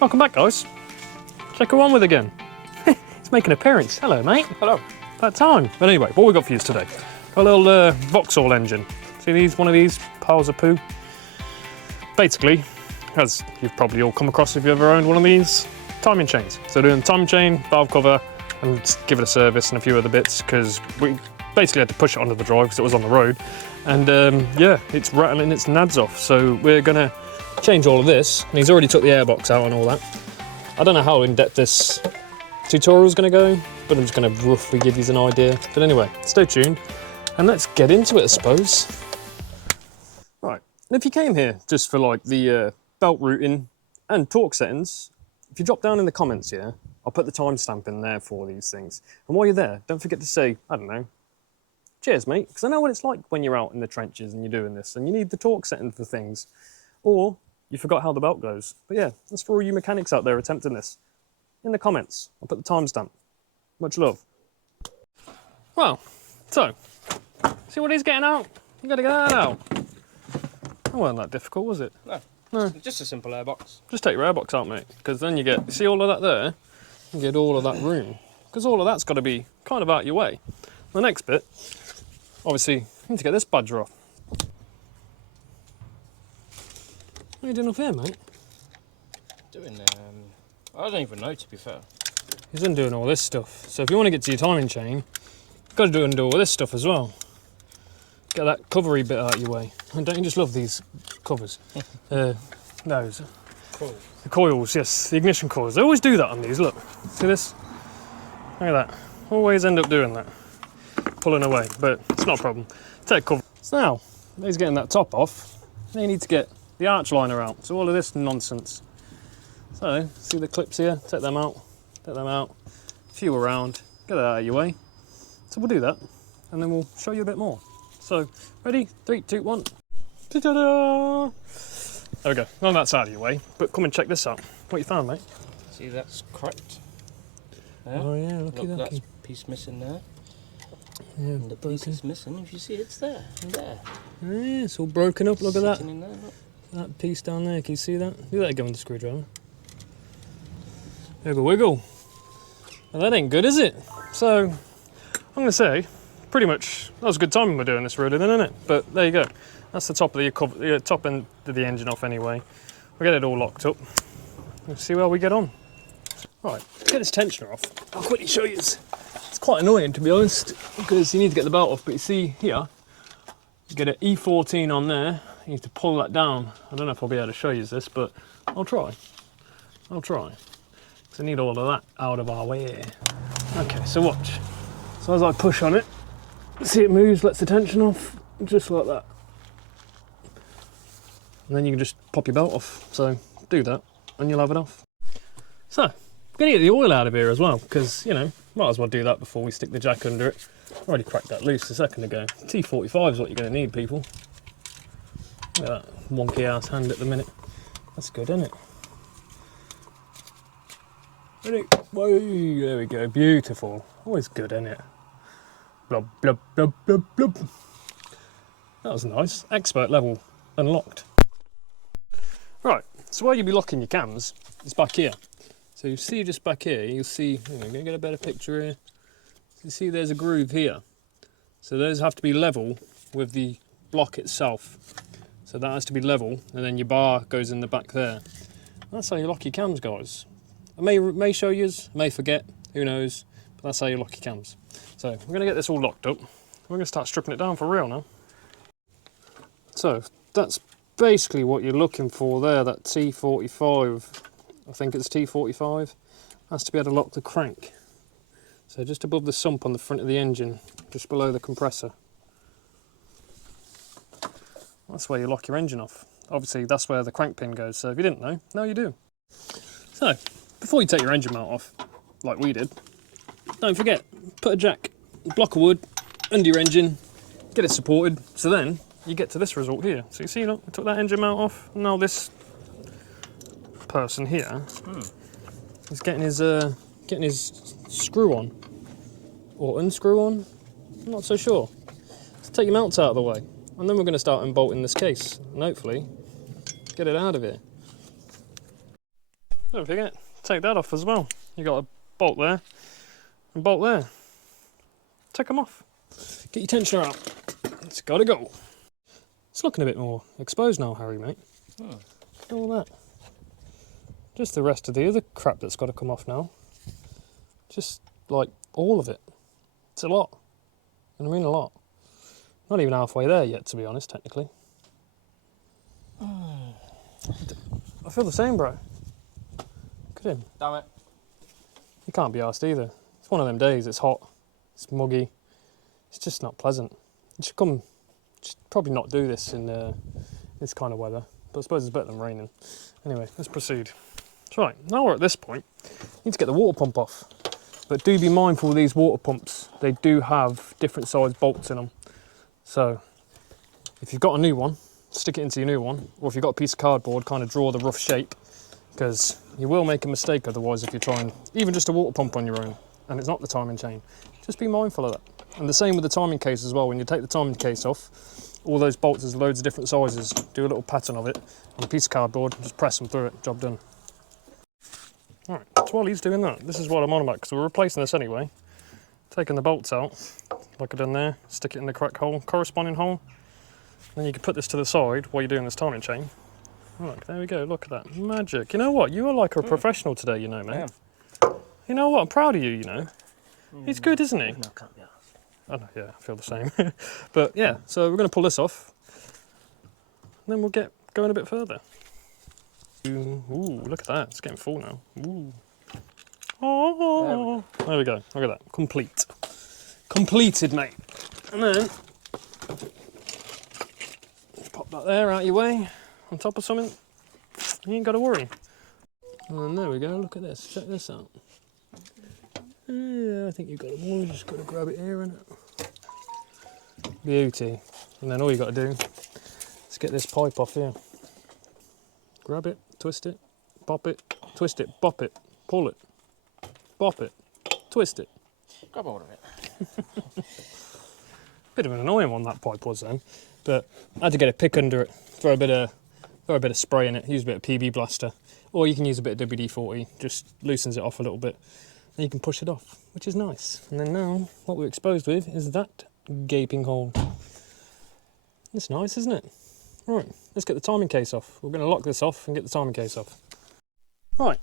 Welcome back, guys. Check who I'm with again. He's making an appearance. Hello, mate. Hello. About time. But anyway, what we got for you today? A little Vauxhall engine. See these? One of these piles of poo. Basically, as you've probably all come across if you've ever owned one of these, timing chains. So doing timing chain, valve cover, and give it a service and a few other bits because we basically had to push it onto the drive because it was on the road. And yeah, it's rattling its nads off. So we're gonna change all of this. And he's already took the airbox out and all that. I don't know how in depth this tutorial is going to go, but I'm just going to roughly give you an idea. But anyway, stay tuned and let's get into it, I suppose. Right, and if you came here just for like the belt routing and torque settings, if you drop down in the comments here, I'll put the timestamp in there for these things. And while you're there, don't forget to say, I don't know, cheers, mate, because I know what it's like when you're out in the trenches and you're doing this and you need the torque setting for things, or you forgot how the belt goes. But yeah, that's for all you mechanics out there attempting this. In the comments, I'll put the timestamp. Much love. Well, so, see what he's getting out? You gotta get that out. That wasn't that difficult, was it? No, just a simple airbox. Just take your airbox out, mate, because then you get, see all of that there? You get all of that room. Because all of that's got to be kind of out your way. The next bit, obviously, you need to get this badger off. What are you doing up here, mate? Doing, I don't even know, to be fair. He's undoing all this stuff. So if you want to get to your timing chain, you've got to undo all this stuff as well. Get that covery bit out of your way. And don't you just love these covers? Those. Cool. The coils, yes, the ignition coils. They always do that on these, look. See this? Look at that. Always end up doing that. Pulling away, but it's not a problem. Take cover. So now, he's getting that top off. Then you need to get the arch liner out. So all of this nonsense. So, see the clips here? Take them out, a few around, get that out of your way. So we'll do that, and then we'll show you a bit more. So, ready? 3, 2, 1. Ta-da! There we go, none of that's out of your way, but come and check this out. What you found, mate? See, that's cracked. There. Oh yeah, lucky. That's a piece missing there. Yeah, and the piece is missing, if you see it's there, and there. Yeah, it's all broken up, look at that. In there, look. That piece down there, can you see that? Do that again with the screwdriver. Wiggle, wiggle. Well, that ain't good, is it? So, I'm going to say, pretty much, that was a good timing we're doing this really then, isn't it? But there you go. That's the top of the top end of the engine off anyway. We'll get it all locked up. We'll see how we get on. Right, to get this tensioner off, I'll quickly show you. It's quite annoying, to be honest, because you need to get the belt off. But you see here, you get an E14 on there. You need to pull that down. I don't know if I'll be able to show you this, but I'll try. So I need all of that out of our way. Okay, so watch. So as I push on it, see it moves, lets the tension off, just like that. And then you can just pop your belt off. So do that, and you'll have it off. So, I'm gonna get the oil out of here as well, because, you know, might as well do that before we stick the jack under it. I already cracked that loose a second ago. T45 is what you're gonna need, people. Look at that wonky ass hand at the minute. That's good, isn't it? Ready? Whoa, there we go, beautiful. Always good, isn't it? Blub, blub, blub, blub, blub. That was nice. Expert level unlocked. Right, so where you'll be locking your cams is back here. So you see just back here, you'll see, I'm going to get a better picture here. You see there's a groove here. So those have to be level with the block itself. So that has to be level, and then your bar goes in the back there. That's how you lock your cams, guys. I may show you, may forget, who knows, but that's how you lock your cams. So we're going to get this all locked up. We're going to start stripping it down for real now. So that's basically what you're looking for there, that T45. I think it's T45. Has to be able to lock the crank. So just above the sump on the front of the engine, just below the compressor. That's where you lock your engine off. Obviously that's where the crank pin goes, so if you didn't know, now you do. So, before you take your engine mount off, like we did, don't forget, put a jack, a block of wood, under your engine, get it supported, so then you get to this result here. So you see, look, I took that engine mount off, and now this person here is getting his screw on, or unscrew on, I'm not so sure. So take your mounts out of the way, and then we're going to start unbolting this case, and hopefully get it out of here. Don't forget, take that off as well. You got a bolt there and bolt there. Take them off. Get your tensioner out. It's got to go. It's looking a bit more exposed now, Harry, mate. Hmm. Look at all that. Just the rest of the other crap that's got to come off now. Just like all of it. It's a lot. And I mean a lot. Not even halfway there yet, to be honest, technically. I feel the same, bro. Look at him. Damn it. He can't be arsed either. It's one of them days. It's hot. It's muggy. It's just not pleasant. You should probably not do this in this kind of weather. But I suppose it's better than raining. Anyway, let's proceed. Right, now we're at this point. You need to get the water pump off. But do be mindful of these water pumps. They do have different size bolts in them. So if you've got a new one, stick it into your new one. Or if you've got a piece of cardboard, kind of draw the rough shape. Because you will make a mistake otherwise if you're trying even just a water pump on your own. And it's not the timing chain. Just be mindful of that. And the same with the timing case as well. When you take the timing case off, all those bolts, there's loads of different sizes. Do a little pattern of it on a piece of cardboard, just press them through it, job done. All right, so while he's doing that, this is what I'm on about, because we're replacing this anyway. Taking the bolts out, like I done there, stick it in the correct hole, corresponding hole. Then you can put this to the side while you're doing this timing chain. Look, there we go, look at that, magic. You know what, you are like a professional today, you know, mate. You know what, I'm proud of you, you know. He's good, isn't he? No, can't be arsed. Oh, no, yeah, I feel the same. But yeah, so we're going to pull this off. Then we'll get going a bit further. Ooh, look at that. It's getting full now. Ooh. Oh, there we go. Look at that. Complete. Completed, mate. And then, pop that there out your way, on top of something. You ain't got to worry. And there we go. Look at this. Check this out. Yeah, I think you've got it more. You just got to grab it here, innit? Beauty. And then all you got to do is get this pipe off here. Grab it, twist it, bop it, twist it, bop it, pull it, bop it, twist it. Grab hold of it. Bit of an annoying one that pipe was then, but I had to get a pick under it, throw a bit of spray in it, use a bit of PB blaster, or you can use a bit of WD-40, just loosens it off a little bit. Then you can push it off, which is nice. And then now, what we're exposed with is that gaping hole. That's nice, isn't it? Right, let's get the timing case off. We're going to lock this off and get the timing case off. Right,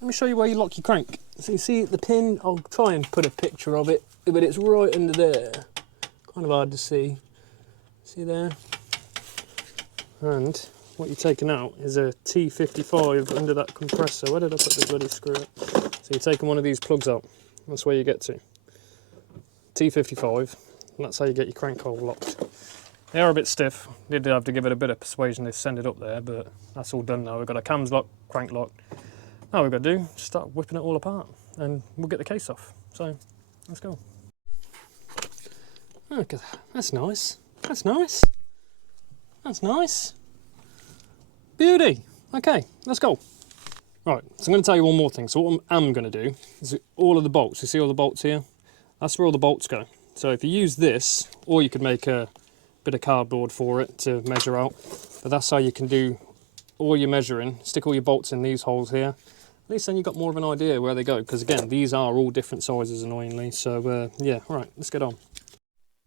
let me show you where you lock your crank. So you see the pin, I'll try and put a picture of it, but it's right under there. Kind of hard to see. See there? And what you're taking out is a T55 under that compressor. Where did I put the bloody screw? So you're taking one of these plugs out. That's where you get to. T55, and that's how you get your crank hole locked. They are a bit stiff. Did have to give it a bit of persuasion to send it up there, but that's all done now. We've got a cams lock, crank lock. Now we've got to do, just start whipping it all apart, and we'll get the case off. So, let's go. Look at that. That's nice. That's nice. That's nice. Beauty. Okay, let's go. Right, so I'm going to tell you one more thing. So what I'm going to do is all of the bolts, you see all the bolts here? That's where all the bolts go. So if you use this, or you could make a bit of cardboard for it to measure out, but that's how you can do all your measuring. Stick all your bolts in these holes here. At least then you've got more of an idea where they go, because again, these are all different sizes annoyingly. So yeah, right, let's get on.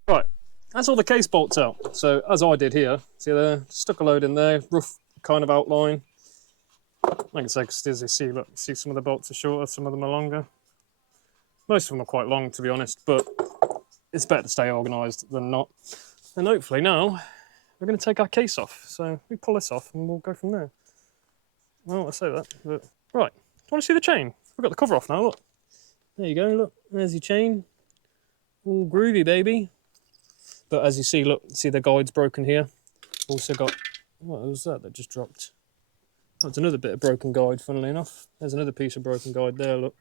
Right, that's all the case bolts out. So as I did here, see there, stuck a load in there, rough kind of outline. Like I say, as you see, look, see some of the bolts are shorter, some of them are longer. Most of them are quite long, to be honest, but it's better to stay organised than not. And hopefully now, we're going to take our case off. So we pull this off and we'll go from there. Well, I say that, but... Right, do you want to see the chain? We've got the cover off now, look. There you go, look, there's your chain. All groovy, baby. But as you see, look, see the guide's broken here. Also got... What was that just dropped? That's another bit of broken guide, funnily enough. There's another piece of broken guide there, look.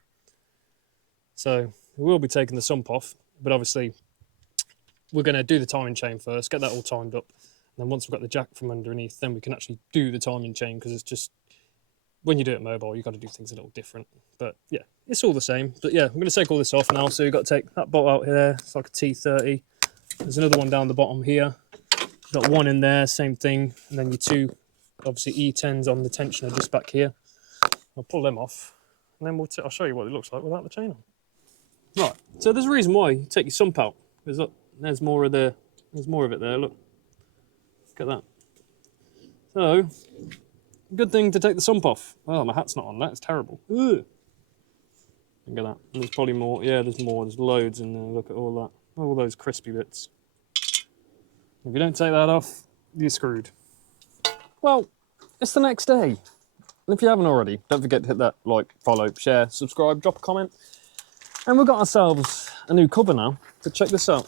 So we will be taking the sump off, but obviously we're going to do the timing chain first, get that all timed up. And then once we've got the jack from underneath, then we can actually do the timing chain, because it's just, when you do it mobile, you've got to do things a little different. But yeah, it's all the same. But yeah, I'm going to take all this off now. So you've got to take that bolt out here. It's like a T30. There's another one down the bottom here. Got one in there, same thing. And then your two, obviously E10s on the tensioner just back here. I'll pull them off, and then I'll show you what it looks like without the chain on. Right, so there's a reason why you take your sump out. Because look, there's more of it there, look. Look at that. So, good thing to take the sump off. Oh, my hat's not on, that's terrible. Ugh. Look at that. And there's probably more, yeah, there's more, there's loads in there. Look at all that, all those crispy bits. If you don't take that off, you're screwed. Well, it's the next day. And if you haven't already, don't forget to hit that like, follow, share, subscribe, drop a comment. And we've got ourselves a new cover now. So check this out.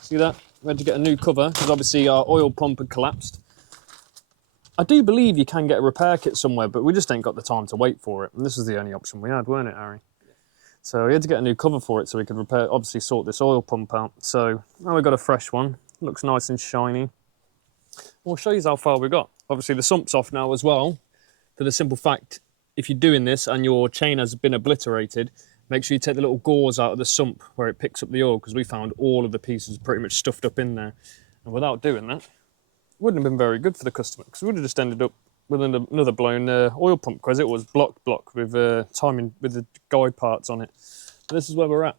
See that? We had to get a new cover because obviously our oil pump had collapsed. I do believe you can get a repair kit somewhere, but we just ain't got the time to wait for it. And this was the only option we had, weren't it, Harry? So we had to get a new cover for it so we could repair, obviously sort this oil pump out. So now we've got a fresh one. Looks nice and shiny. We'll show you how far we got. Obviously the sump's off now as well. For the simple fact, if you're doing this and your chain has been obliterated, make sure you take the little gauze out of the sump where it picks up the oil, because we found all of the pieces pretty much stuffed up in there. And without doing that, it wouldn't have been very good for the customer, because we would have just ended up with another blown oil pump, because it was block with timing with the guide parts on it. But this is where we're at.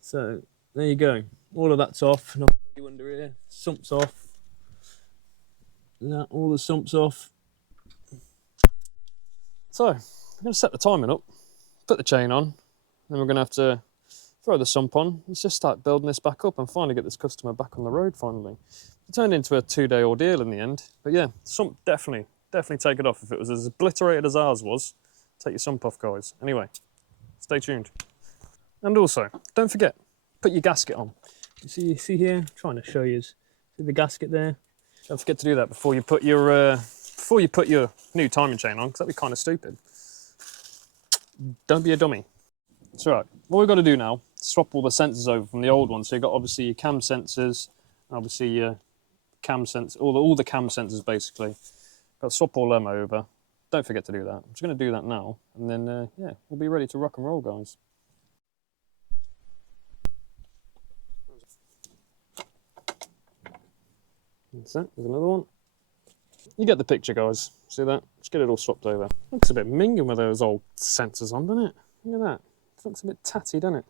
So there you go. All of that's off. And I'll put you under here. Sump's off. That, all the sump's off. So I'm going to set the timing up, put the chain on, then we're going to have to throw the sump on. Let's just start building this back up and finally get this customer back on the road finally. It turned into a 2-day ordeal in the end. But yeah, sump definitely take it off. If it was as obliterated as ours was, take your sump off, guys. Anyway, stay tuned. And also, don't forget, put your gasket on. You see here, I'm trying to show you, see the gasket there? Don't forget to do that before you put your new timing chain on, because that'd be kind of stupid. Don't be a dummy. It's all right. What we've got to do now, swap all the sensors over from the old one. So you've got obviously your cam sensors, obviously your cam sensors, all the cam sensors basically. Got to swap all them over. Don't forget to do that. I'm just going to do that now, and then yeah, we'll be ready to rock and roll, guys. That's it. There's another one. You get the picture, guys. See that? Just get it all swapped over. Looks a bit minging with those old sensors on, doesn't it? Look at that. It looks a bit tatty, doesn't it?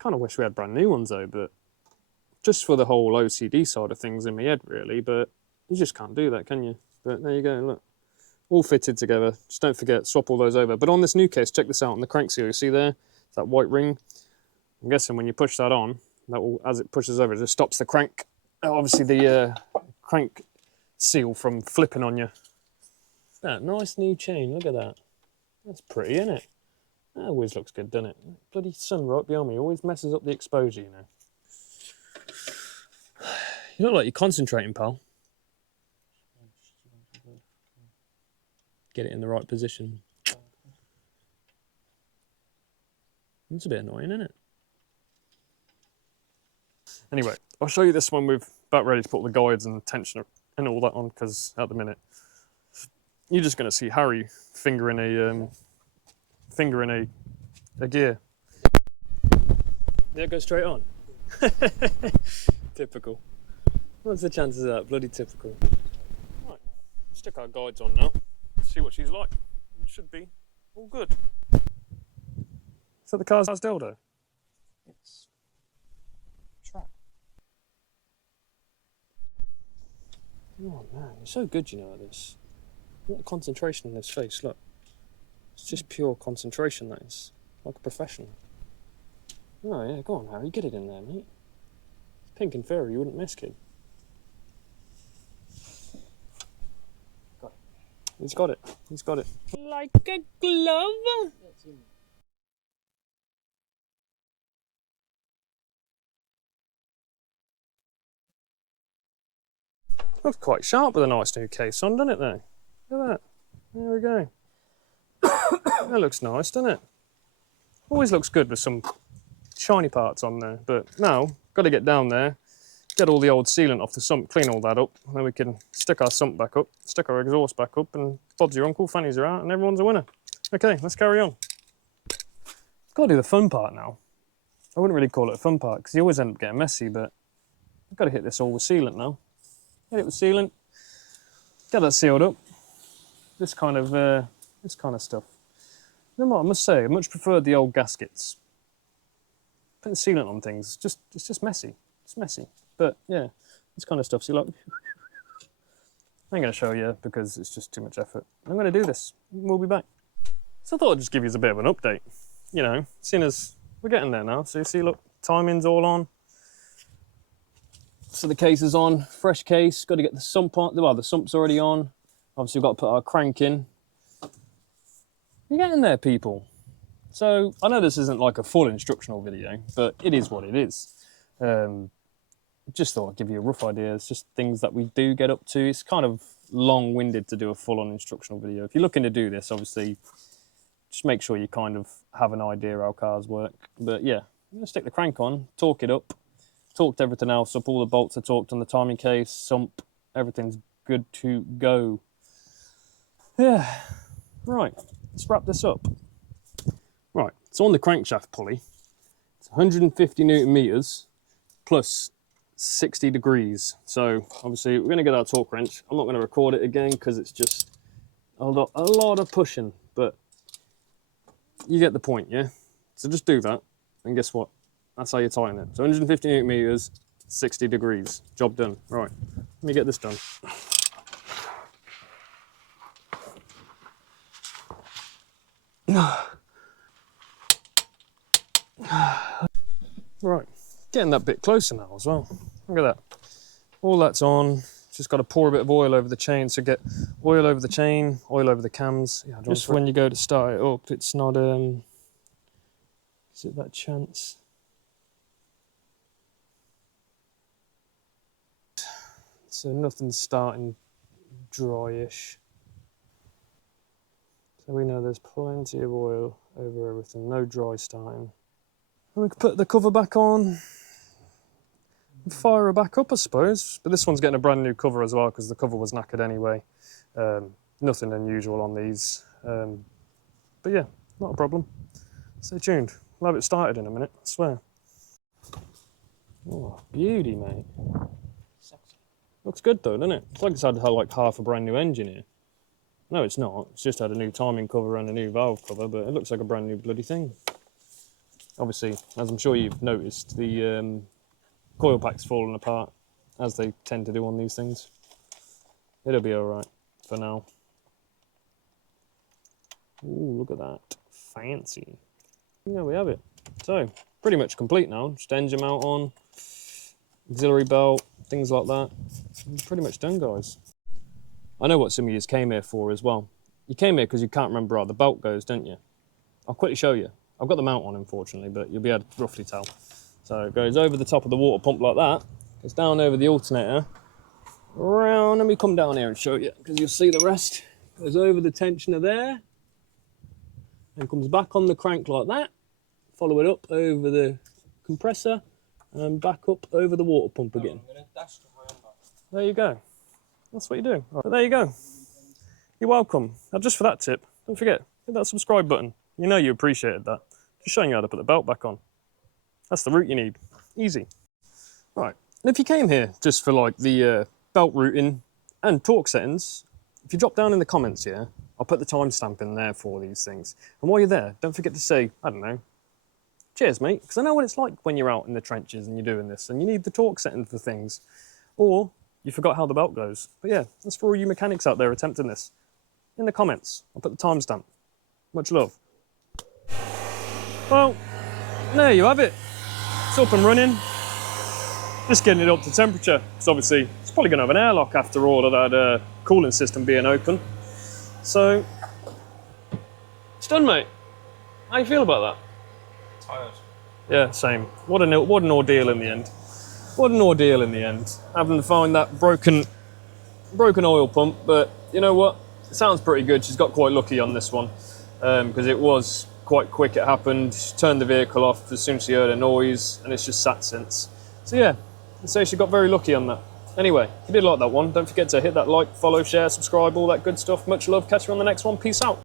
Kind of wish we had brand new ones though, but just for the whole OCD side of things in my head, really. But you just can't do that, can you? But there you go. Look, all fitted together. Just don't forget, swap all those over. But on this new case, check this out. On the crank seal, you see there? That white ring. I'm guessing when you push that on, that will, as it pushes over, it just stops the crank. Obviously, the crank seal from flipping on you. That nice new chain, look at that. That's pretty, isn't it? That always looks good, doesn't it? Bloody sun right behind me always messes up the exposure, you know. You look like you're concentrating, pal. Get it in the right position. It's a bit annoying, isn't it? Anyway, I'll show you this one with about ready to put the guides and tensioner and all that on, because at the minute you're just going to see Harry fingering a gear. Yeah, go straight on. Typical. What's the chances of that? Bloody typical. Right, stick our guides on now. See what she's like. It should be all good. Is that the car's dildo? It's trap. Oh man, you're so good, you know, at this. What concentration in his face, look. It's just pure concentration, that is. Like a professional. Oh yeah, go on Harry, get it in there, mate. It's pink and furry, you wouldn't miss, kid. Got it. He's got it. He's got it. Like a glove. Looks quite sharp with a nice new case on, doesn't it though? Look at that. There we go. That looks nice, doesn't it? Always looks good with some shiny parts on there, but now, got to get down there, get all the old sealant off the sump, clean all that up, and then we can stick our sump back up, stick our exhaust back up, and Bob's your uncle, fannies are out, and everyone's a winner. Okay, let's carry on. Got to do the fun part now. I wouldn't really call it a fun part, because you always end up getting messy, but I've got to hit this all with sealant now. Hit it with sealant, get that sealed up, this kind of stuff. You know what, I must say, I much preferred the old gaskets. Putting sealant on things, it's just messy. It's messy. But yeah, this kind of stuff. See, like, I ain't going to show you because it's just too much effort. I'm going to do this. We'll be back. So I thought I'd just give you a bit of an update. You know, seeing as we're getting there now. So you see, look, timing's all on. So the case is on, fresh case. Got to get the sump on. Well, the sump's already on. Obviously, we've got to put our crank in. You're getting there, people. So I know this isn't like a full instructional video, but it is what it is. Just thought I'd give you a rough idea. It's just things that we do get up to. It's kind of long-winded to do a full-on instructional video. If you're looking to do this, obviously, just make sure you kind of have an idea how cars work. But yeah, I'm gonna stick the crank on, torque it up, torqued everything else up. All the bolts are torqued on the timing case, sump, everything's good to go. Yeah, right, let's wrap this up. Right, so on the crankshaft pulley, it's 150 Newton meters plus 60 degrees. So obviously we're going to get our torque wrench. I'm not going to record it again because it's just a lot of pushing, but you get the point, yeah? So just do that, and guess what? That's how you tighten it. So 150 Newton meters, 60 degrees. Job done. Right, let me get this done. Right, getting that bit closer now as well. Look at that. All that's on. Just got to pour a bit of oil over the chain. So get oil over the chain, oil over the cams. Yeah, just when you go to start it up, it's not, is it that chance? So nothing's starting dryish. So we know there's plenty of oil over everything, no dry starting. And we can put the cover back on, fire her back up, I suppose. But this one's getting a brand new cover as well because the cover was knackered anyway. Nothing unusual on these. But yeah, not a problem. Stay tuned. We'll have it started in a minute, I swear. Oh, beauty, mate. Looks good though, doesn't it? It's like it's had like half a brand new engine here. No, it's not. It's just had a new timing cover and a new valve cover, but it looks like a brand new bloody thing. Obviously, as I'm sure you've noticed, the coil pack's fallen apart, as they tend to do on these things. It'll be alright for now. Ooh, look at that. Fancy. There we have it. So, pretty much complete now. Just engine mount on, auxiliary belt, things like that. Pretty much done, guys. I know what some of you came here for as well. You came here because you can't remember how the belt goes, don't you? I'll quickly show you. I've got the mount on, unfortunately, but you'll be able to roughly tell. So it goes over the top of the water pump like that, goes down over the alternator, around, let me come down here and show you, because you'll see the rest. Goes over the tensioner there, and comes back on the crank like that, follow it up over the compressor, and back up over the water pump again. There you go. That's what you do. Right, there you go. You're welcome. Now, just for that tip, don't forget, hit that subscribe button. You know you appreciated that. Just showing you how to put the belt back on. That's the route you need. Easy. Right, and if you came here just for like the belt routing and torque settings, if you drop down in the comments here, I'll put the timestamp in there for these things. And while you're there, don't forget to say, I don't know, cheers, mate, because I know what it's like when you're out in the trenches and you're doing this and you need the torque setting for things. Or you forgot how the belt goes. But yeah, that's for all you mechanics out there attempting this. In the comments, I'll put the timestamp. Much love. Well, there you have it. It's up and running. Just getting it up to temperature, because obviously it's probably going to have an airlock after all of that cooling system being open. So, it's done, mate. How you feel about that? Tired. Yeah, same. What an ordeal in the end. What an ordeal in the end. Having to find that broken oil pump, but you know what? It sounds pretty good. She's got quite lucky on this one, because it was quite quick. It happened. She turned the vehicle off as soon as she heard a noise, and it's just sat since. So yeah, I'd say she got very lucky on that. Anyway, if you did like that one, don't forget to hit that like, follow, share, subscribe, all that good stuff. Much love. Catch you on the next one. Peace out.